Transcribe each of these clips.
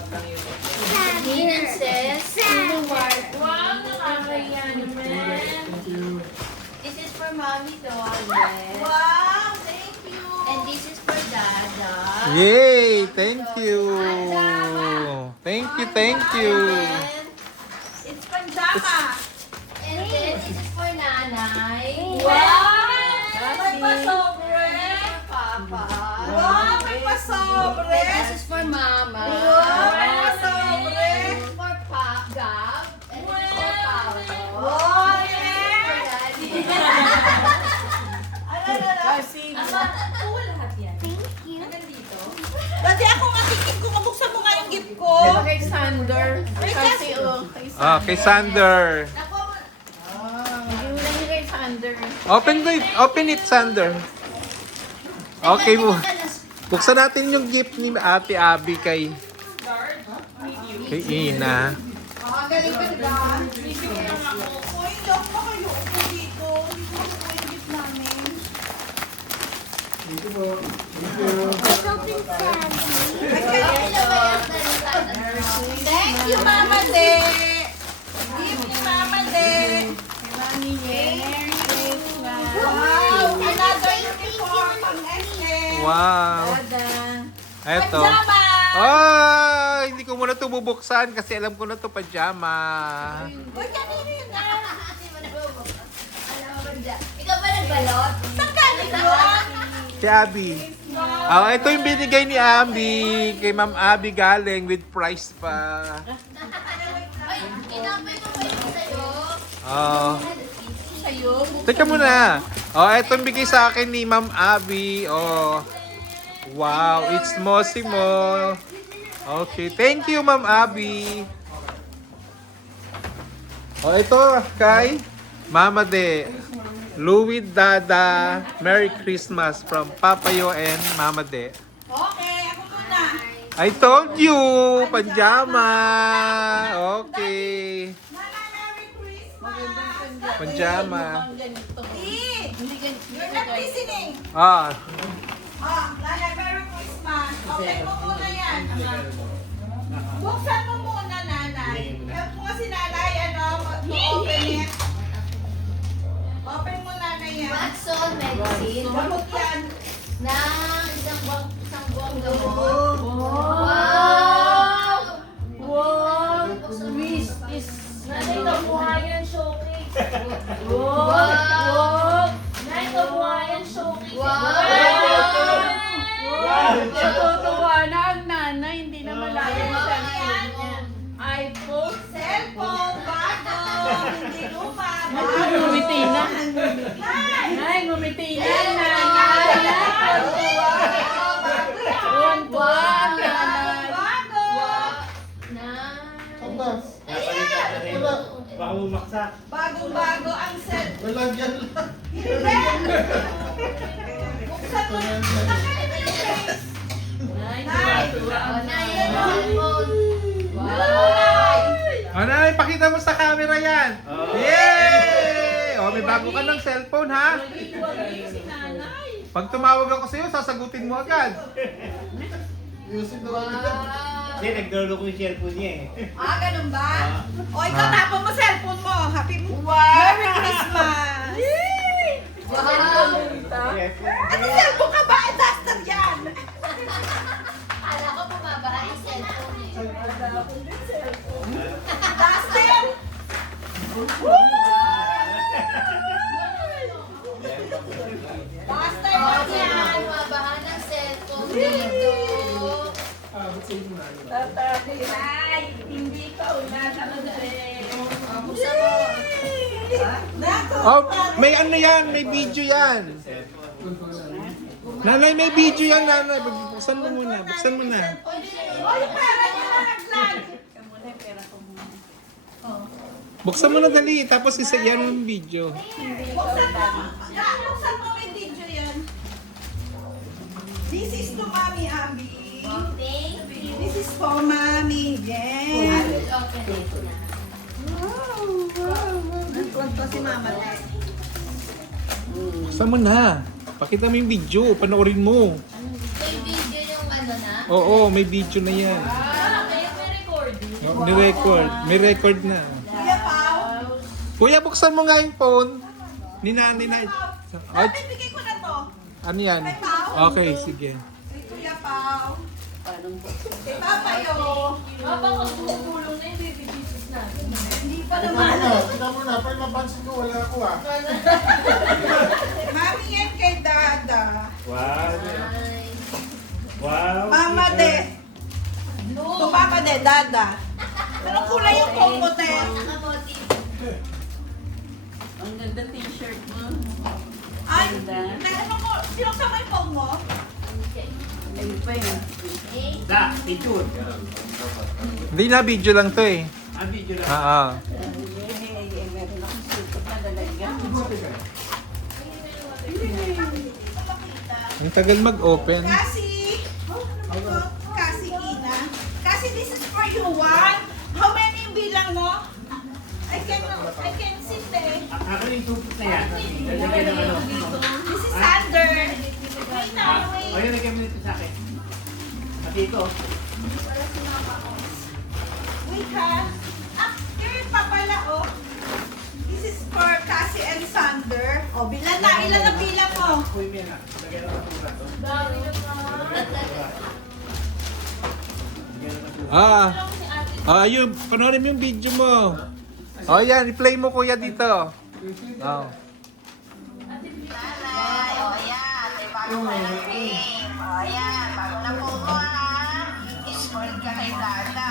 It says, wow, nakakaya naman. This is for mommy doll. Wow, thank you. And this is for dada. Yay! Thank you! Thank you, thank you! It's panjama. And then this is for nanay. Wow! May pasobre. Papa. Wow, may pasobre. And this is for mama. Wow, may pasobre. This is for Gab. And this is for Paolo. Wow, And this is for daddy. lahat yan. Thank you. Hanggang dito. Dati ako nga tikim ko, mabuksan mo nga yung gift ko. Kay Sander. Kasi kay Sander. Ah, kay Sander. Nakuha mo. Yung lang yung kay Sander. Open it, Sander. Okay mo. Buksan natin yung gift ni Ate Abby kay Ina. Galing ba diba? Uy, joke pa kayo. Upo dito. Dito po yung gift namin. Shopping Thank you, Mama De. Gift ni Mama De. Wow, another uniform pang SM. Wow. Eto. Pajama. Oh, hindi ko muna ito bubuksan kasi alam ko na ito pajama. Uy, kanina yun na. Ikaw ba nagbalot? Saan galing yun? Si Abby. Oh, ito yung binigay ni Abby. Kay Ma'am Abby galing with price pa. Ay, kinapay ko ba yun sa'yo? Oh. Sa'yo. Teka muna. Oh, ito yung bigay sa akin ni Ma'am Abby. Oh. Wow, it's Mosimo. Okay, thank you Ma'am Abby. Oh, ito kay Mama De. Louie Dada, Merry Christmas from Papayo and Mama De. Okay, ako muna. I told you, pajama. Okay. Nana, Merry Christmas. Pajama. You're not listening. Ah, Nana, Merry Christmas. Okay mo muna yan. Buksan mo muna, nanay. Help mo si nanay, open it. Open mo, nanay yan. Watson medicine. Gamot yan. Na isang buwang gamot. Wow! Wow! Miss is... Nanay, kabuhayan showcase. Wow! Nanay, kabuhayan showcase. Natutuwa na ang nanay, hindi na malayo ang cellphone niya. iPhone. Cellphone, bago, hindi luma. Ngumiti na. Ay, ngumiti na. Nanay. Tuwan-tuwa ang nanay. Bago. Baka bumaksak. Bagong-bago ang cellphone. Lalagyan lang. Hindi. Buksan mo. Tanggalin mo yung face. ano, ipakita mo sa camera yan. Yay! Oh, may bago ka ng cellphone ha. Pag tumawag ako sa'yo, sasagutin mo agad. Music na lang. Hindi, nagdolo ko yung cellphone niya eh. Ganun ba? O, ikaw tapon mo cellphone mo. Happy Merry Christmas. Ano cellphone ka ba? Duster yan. Kala ko bumaba yung cellphone eh. Duster. Duster Oh, yan. yan. Bumaba ng cellphone dito. Ay, hindi ka unasabi. Buksan mo. Oh, may ano yan, may video yan. Nanay, may video yan, nanay. Buksan mo muna, buksan mo na. O, yung pera niya na naglag. Buksan mo na dali, tapos isa yan yung video. Buksan mo. Buksan mo may video yan. This is to Mommy Abby. Thank you. This is for Mommy. I Yes. will open it na. Nagkwento si Mama. Buksan mo na. Pakita mo yung video, panoorin mo. May video yung ano na. Oo, may video na yan. May Ni-record. May record na. Kuya Pao. Kuya, buksan mo nga yung phone. Ni Nanay. Ay, Dati bigay ko na to. ano yan? Okay, sige. Kay Kuya Pao. Parang Kay Papa Yo. Papa, kung tumulong na yung baby Jesus natin. Hindi pa Ano naman. na? Tingnan mo na. Pag napansin ko, wala ako ah. Mami yan kay Dada. Wow. Wow. Mama de. To Papa de, Dada. Anong kulay yung combo, te? ang ganda t-shirt mo. Ay, Ganda. ano mo? Sinuksan mo yung phone mo? Ayun pa yun. Da, picture. Hindi na, video lang to eh. Ang video lang. Meron akong sukat na dalaga. Ang tagal mag-open. Kasi, kasi Ina. Kasi this is for you, one. How many yung bilang mo? I can see, te. Ako yung tupot na yan. Lalagyan ng ano. This is Sander. Wait na, O wait. yun, lagyan mo dito sa akin. At ito. Wait ha. Ah, here pa pala, oh. This is for Cassie and Sander. Oh, bilan na. Ilan na bilang mo? Uy, Mena. Lagyan ng basura to. Dami na pa. Yun. Panoorin mo yung video mo. Oh, yan. I-play mo, kuya, dito. Oh. Nanay, oh yan. May bago ka ng game. Oh yan, bago na po ko ha. Spoiled ka kay Dada.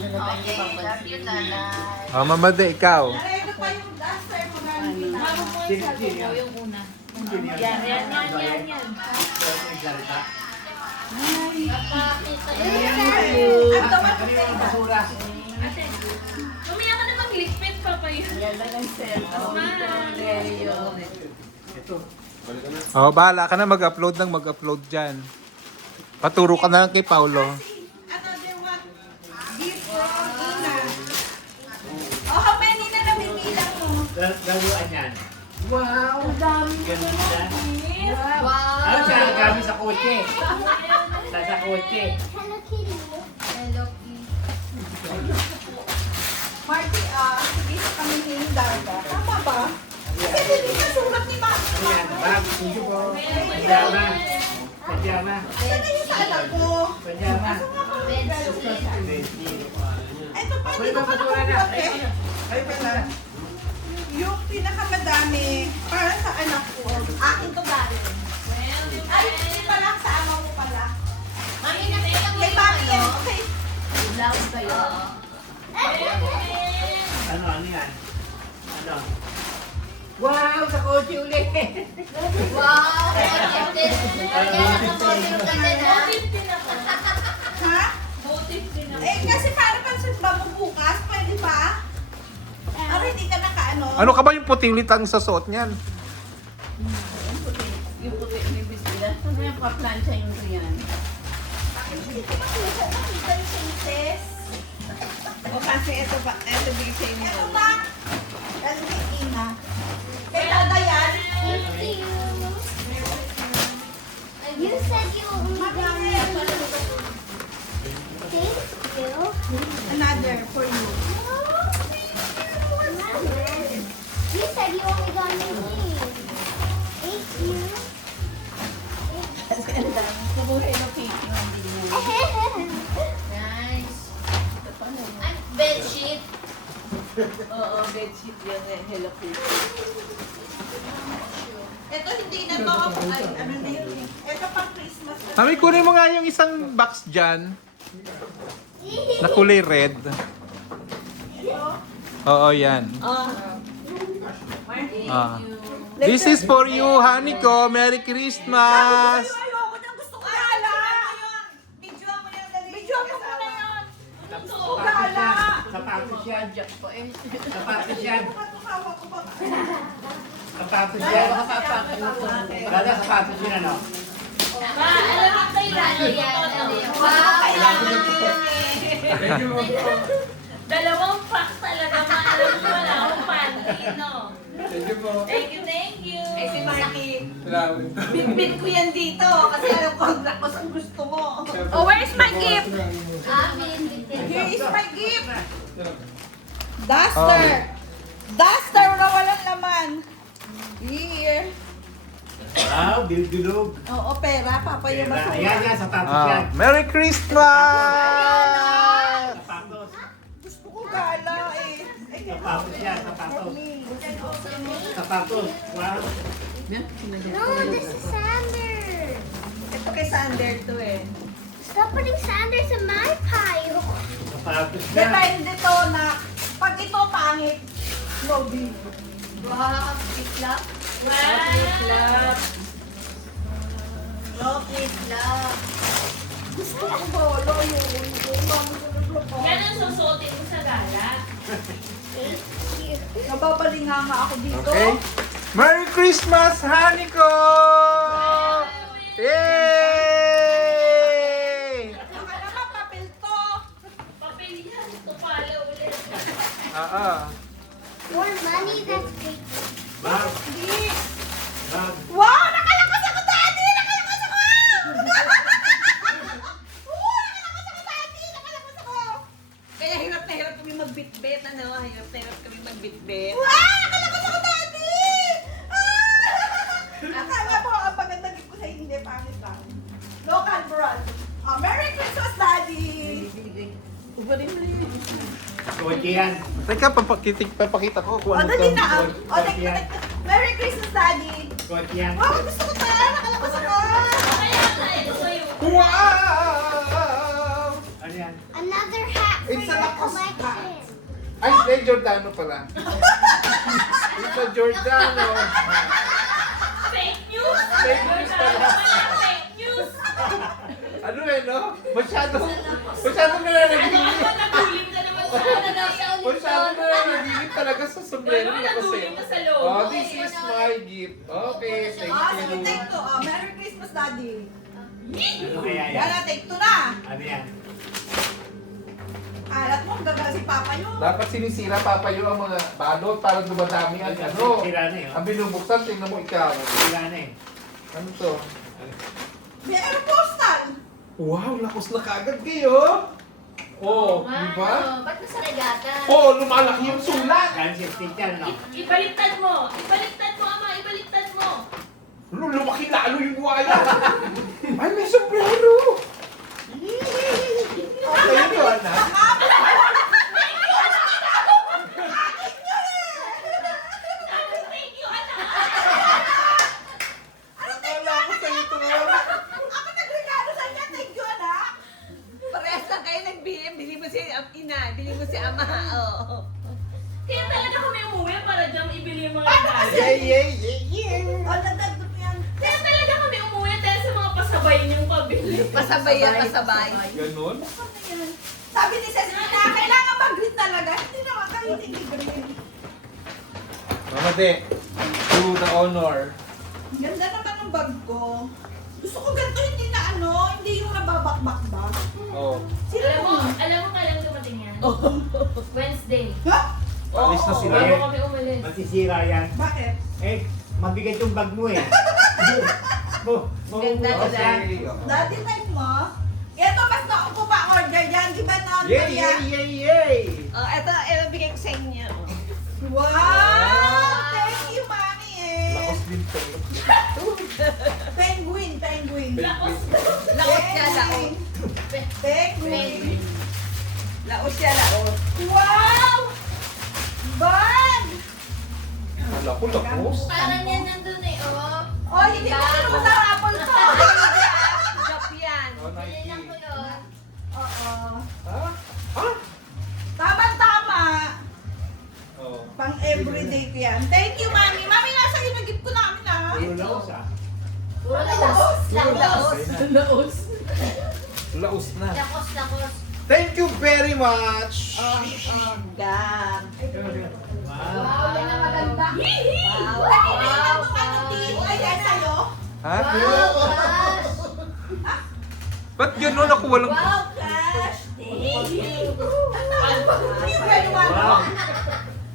Okay, love you, Nanay. Oh, mamade, ikaw. Nanay, ito pa yung last time mo galing. Bago po yung cellphone ko, yung una. Yan. Nagsalita. Napakita ko. Ang tawag ko Kanina ng basura. Ate, mamaya ka na maglipit, Papa yun. Yan lang ang cellphone. Ito. Oh, bahala ka na mag-upload dyan. Paturo ka na lang kay Paulo. Another one. Gift from Ina. Oh, how many na nabibilang mo? Dawuan yan. Wow! Ang dami. Ganda. Wow! Ano siya? Gamit sa kotse. Sa kotse. Hello, Kitty. Hello, Marty, sige sa kami ni Dada. Tama ba? Kasi hindi na sulat ni Mama. Ayan. Bag. Tissue po. Pajama. Pajama. Saan na yung sa anak ko? Pajama. Ito pa, Pwede dito ba pa basura na? nakukuha eh. Ay, pala. Yung pinakamadami para sa anak ko. Akin to galing. Ay, hindi pala sa ama mo pala. Mami, nakita mo Kay yung Mami yan. ano? Okay. Blouse kayo. Ano yan? Ano? Wow! Sa kotse ulit! Wow! Kaya nakamotive ka na na. Ha? Motive din ako. Eh, kasi para pang ba mo bukas, pwede ba? Pero hindi ka nakaano. Ano ka ba yung puti ulit ang sasuot niyan? Yung puti ni Bisila. Ano yung pa-plancha yung riyan? Hindi ko makita. Nakita yung faces. O kasi ito ba? Ito bigay sa inyo. Ito ba? Galing kay Ina. Kay Dada yan. Thank you. You said you only got Thank you. Another for you. You said you only got me these. Thank you. Kasi ang dami. Kubuhay ng cake yung hindi mo. Nice. Ito pa naman. Ay, bedsheet. Oo, bedsheet yan eh. Hello Kitty. Ito hindi na to. Ay, ano na yun eh. Ito pang Christmas. Mami, kunin mo nga yung isang box dyan. Na kulay red. Oo, yan. Ah. This is for you, Haniko. Merry Christmas! Ayoko nang gusto ko gala. Video mo yan dali. Video mo muna yan. Gala. Sapatos yan. Jack po eh. Sapatos yan. Hawak ko pa. Sapatos yan. Dada, sapatos yan ano? Ma, alam mo kailan yan? Wow! Dalawang pack talaga. Maalam ko wala akong panty, no? Thank you. Eh si Marky. Bitbit ko yan dito kasi alam ko ang gusto mo. Oh, where's my gift? Amin. Here is my gift. Duster. Duster na walang laman. Here. Wow, dilog. Oo, pera. Papa yung Ayan, basura. yan, sapatos yan. Merry Christmas! Sapatos. Gusto ko gala eh. Ay, Sapatos yan, sapatos. Sapatos. Wow. No, this is Sander. ito kay Sander to eh. Stop putting Sanders in my pile. Sapatos na. Depende to na pag ito pangit, no big. Wow, itlap. Wow! Itlap. Gusto ko bolo yun. Ganun susuotin mo sa gala. Nababalinga nga ako dito. Okay. Merry Christmas, Haniko! Yay! Baka naman papel to. Papel yan. Tupala ulit. More money, that's big. Bag, Hindi. bag. Wow! Nakalakas ako, Daddy! Nakalakas ako! Nakalakas ako, Daddy! Nakalakas ako! Kaya hirap na hirap kami magbitbit, ano? Hirap na hirap kami magbitbit. Wow! Nakalakas ako, Daddy! Akala mo, ang paganda gift ko sa hindi, pangit lang. Local brand. Merry Christmas, Daddy! Ubalin mo yun. Kotse yan. Teka, papakita ko kung O, ano dali to. na. Merry Christmas, Daddy! Kotse yan. Wow, gusto ko tayo! Nakalakas ako! Kaya nga, ito sa'yo. Wow! Ano yan? Another hat for It's a your Lacoste collection. Ay, hindi, Giordano pala. It's a Giordano. Fake news! Fake news pala. Fake news! Ano eh, no? Masyadong nananaginip. Nagulim ka naman sa Masyadong nananaginip talaga sa sombrero Ano, na kasi. nagulim ka sa loob. Oh, this is my gift. Okay, thank Sige, you. take two. Merry Christmas, Daddy! Ano kaya yan? Yan na, take two na! Ano yan? Alat mo, gagal si Papa yun. Dapat sinisira, Papa, yung ang mga balot para dumadami ang ano. Sira na eh. Ang binubuksan, tingnan mo ikaw. Sira na eh. Ano to? May aeropostal! Wow, lakos na kagad kayo. Oh, di ba? Ba't nasa regata? Oh, lumalaki yung sulat. Cancel stick yan, ano? Ibaliktad mo! Ibaliktad mo, Ama! Ibaliktad mo! Lumaki lalo yung wala. Ay, may sombrero. Okay, ito, anak. Thank you, anak! Wala ko sa'yo ito. Ako nagregalo sa inyo, thank you, anak! Parehas lang kayo nagbili. Bili mo si ina, bili mo si ama. Oo. Kaya talaga kami umuwi para dyan ibili yung mga regalo. Yay, yay, yay, yay. O, nagdagdag yan. Kaya talaga kami umuwi dahil sa mga pasabay niyong pabili. Pasabay yan, pasabay. Ganon? Sabi ni Cecily na kailangan mag-green talaga. Hindi naman kahit hindi green. Mama De, do the honor. Ganda naman ng bag ko. Gusto ko ganito, hindi na ano, hindi yung nababakbak ba? Oh, Sino Alam mo kailan dumating yan? Wednesday. Ha? alis na sila. Bago kami umalis. Masisira yan. Bakit? Eh, mabigat yung bag mo eh. Ganda Mabubukas nila. yan. Okay, oh. Dati time mo, ito mas naupo pa order dyan, di ba no? Yay, yay, yay, yay. Oh, ito bigay ko sa inyo. Wow! Thank you, Mami eh! Lakos din to. Penguin, penguin. Lakos. Laos siya, laos. Penguin. Laos siya, laos. Wow! Bag! Wala ko, lakos. Parang yan nandun eh, oh. Oh, hindi ko sino sa rapol to. Shop yan. Oh, Nike. Oo. Ha? Ha? Tama-tama. Oh. Pang everyday ko yan. Thank you, Mami. Mami, nasa iyo na gift ko namin ah. Puro laos ah. Laos. Laos. Laos na. Lakos, lakos. Thank you very much. Gam. Wow. Yan ang maganda. Wow. Nakikita mo ano dito? Ayan sa'yo. Ha? Ba't gano'n ako walang... Cash. Thank you. Hindi pwede wala. Wow.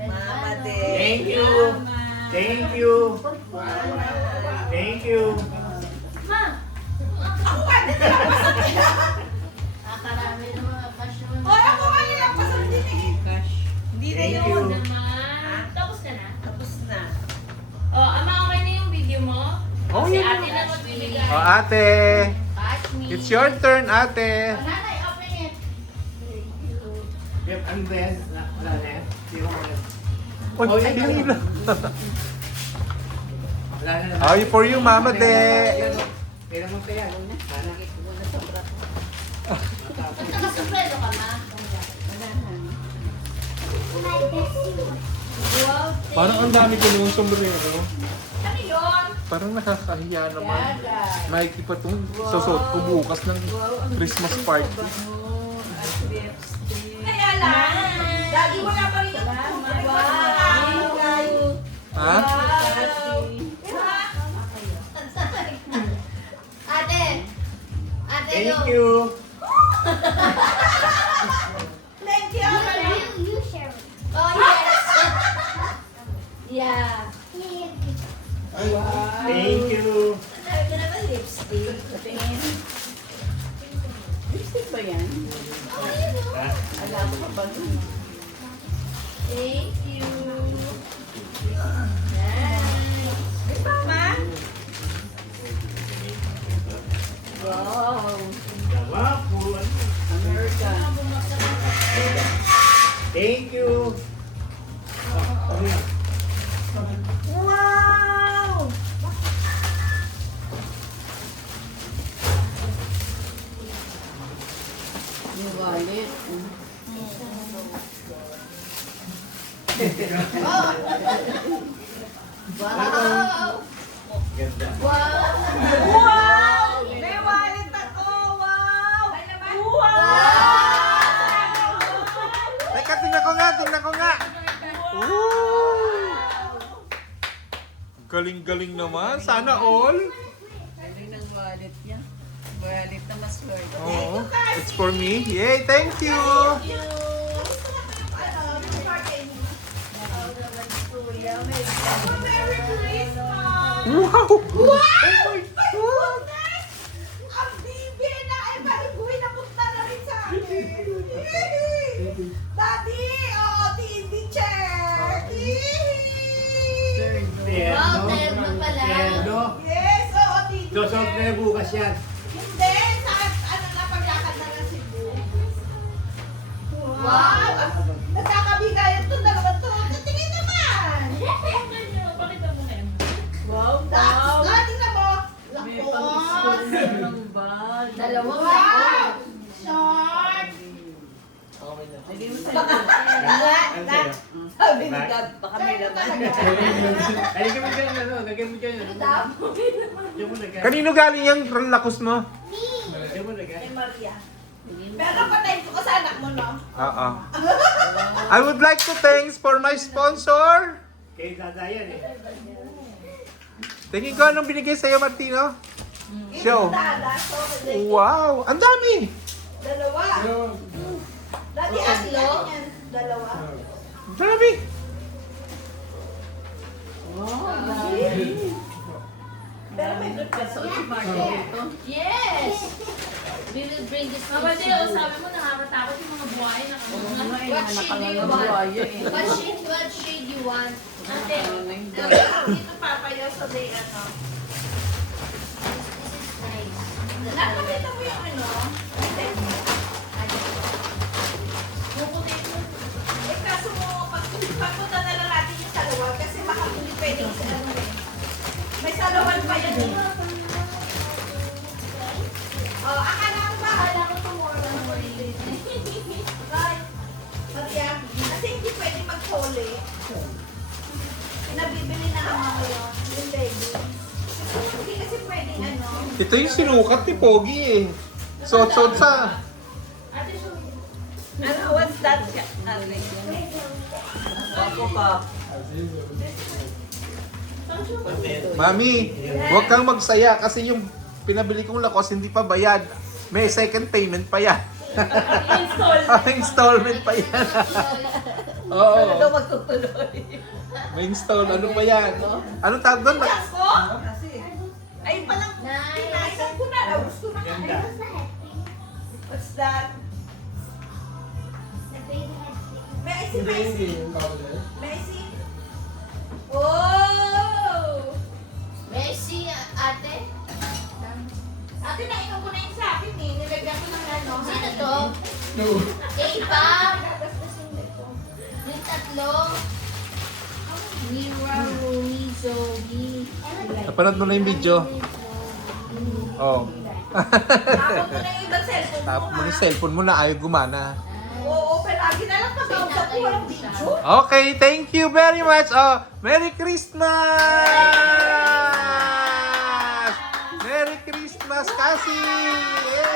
Mama de. Thank you. Thank you. Thank you. Ma! Ako nga din nilampasan nila. Nakarami ng mga cash naman. O, ako nga nilampasan din eh. Hindi na Thank yung ate. Touch me. It's your turn, ate. Nanay, open it. Yep, ano ba yan? Wala na yan? Hindi ko muna. Uy, Oh, ay, yan. hinila. Wala na naman. Ay, for you, Mama De. May naman pa yan. Sana. Nagkakasumbrero ka, ma? My bestie. Wow, Parang ang dami ko nung sombrero. Ano yun? Parang nakakahiya naman. Yaga. Mikey pa itong susot ko bukas ng Christmas party. Bango at lipstick. Kaya lang, Daddy wala pa rin yung Ha? Ate! Ate, Thank you. Thank you. You share it. Oh, yes! Yeah. Thank you. Sabi ko naman lipstick. Tingin. Lipstick ba yan? Ha? Alam ko ba yun? Thank you. Mama? Wow. Dama po. American. Thank you. Ano yan? Wow! Yung wallet. Wow! Ganda. Wow! May wallet ako! Wow! Wow! Teka, tingnan ko nga. Ooh. Galing-galing naman. Sana all. Galing ng wallet niya. Wallet na maswerte. Oo. It's for me. Yay, thank you. Merry Christmas! Wow. Wow! My goodness! Ang bibi na ay baliguin na punta na rin sa akin. Yay! Daddy! Oo, tindi chair! Yay! Wow, terno pala. Terno. Yes! Oo, tindi Susot na yung bukas yan. Hindi! Sa ano na, paglakad na lang si Bu. Wow! Nagkakabigayan itong dalawang to. Tingin naman! Wow, That's wow. tingnan mo! May Lakos! pang-sponsor ng bag. Dalawang Wow! Short! Lagay mo sa Ano sa'yo? Sabi ni Dad, baka may laman. Ay, lagyan mo dyan, ano, lagyan mo dyan. Lagyan mo lagyan. Kanino galing yung lakos mo? Lagyan mo lagyan. Kay Maria. Pero patayin ko sa anak mo, no? Oo. I would like to thanks for my sponsor. Kay Dada yan eh. Tingin ko anong binigay sa'yo, Martino? Show. Dada, so, Wow, ang dami. dalawa. Dati Tatlo? yan. Dalawa. Ang dami. Pero may good ka. Kasuot si Martin ito. Yes! We will bring this to Kapatid, sabi mo nakakatakot yung mga buhay na What shade do you want? What shade you want? Ate, Dito papayaw sa day, ano. This is nice. Nakakita mo yung ano? Eh, kaso mo, pagpunta na lang natin yung salawag kasi baka hindi pwedeng sa ano eh. May salawag pa yan eh. Oh, akala ko ba? Akala ko tomorrow morning. Right? Maria, kasi hindi pwede mag-hole. Pinabibili na lang ako yun. Yung baby. Hindi kasi pwede ano. Ito yung sinukat ni Pogi eh. Sot-sot sa... Ano, what's that? Ako ka. Mami, huwag kang magsaya kasi yung pinabili kong lakos hindi pa bayad. May second payment pa yan. Installment pa yan. Oo. magtutuloy. May install. Ano pa yan? Anong tawag doon? Ako? Ay, palang Nice. pinaisan ko na. Gusto na Ganda. What's that? Messi, Messi. Messi. Oh! Messi, ate. Dati nainom ko na yung sa akin eh. Nilagyan ko ng ano. Sino to? Eva? Yung tatlo? Mira, Rumi, Zoe. Napanood mo na yung video. Oh. Tapos ko na yung ibang cellphone ko Tapos mo ha. yung cellphone mo na ayaw gumana. Oo, pero lagi na lang pag-ausap ko walang video. Okay, thank you very much. Oh, Merry Christmas! Merry Christmas, Cassie!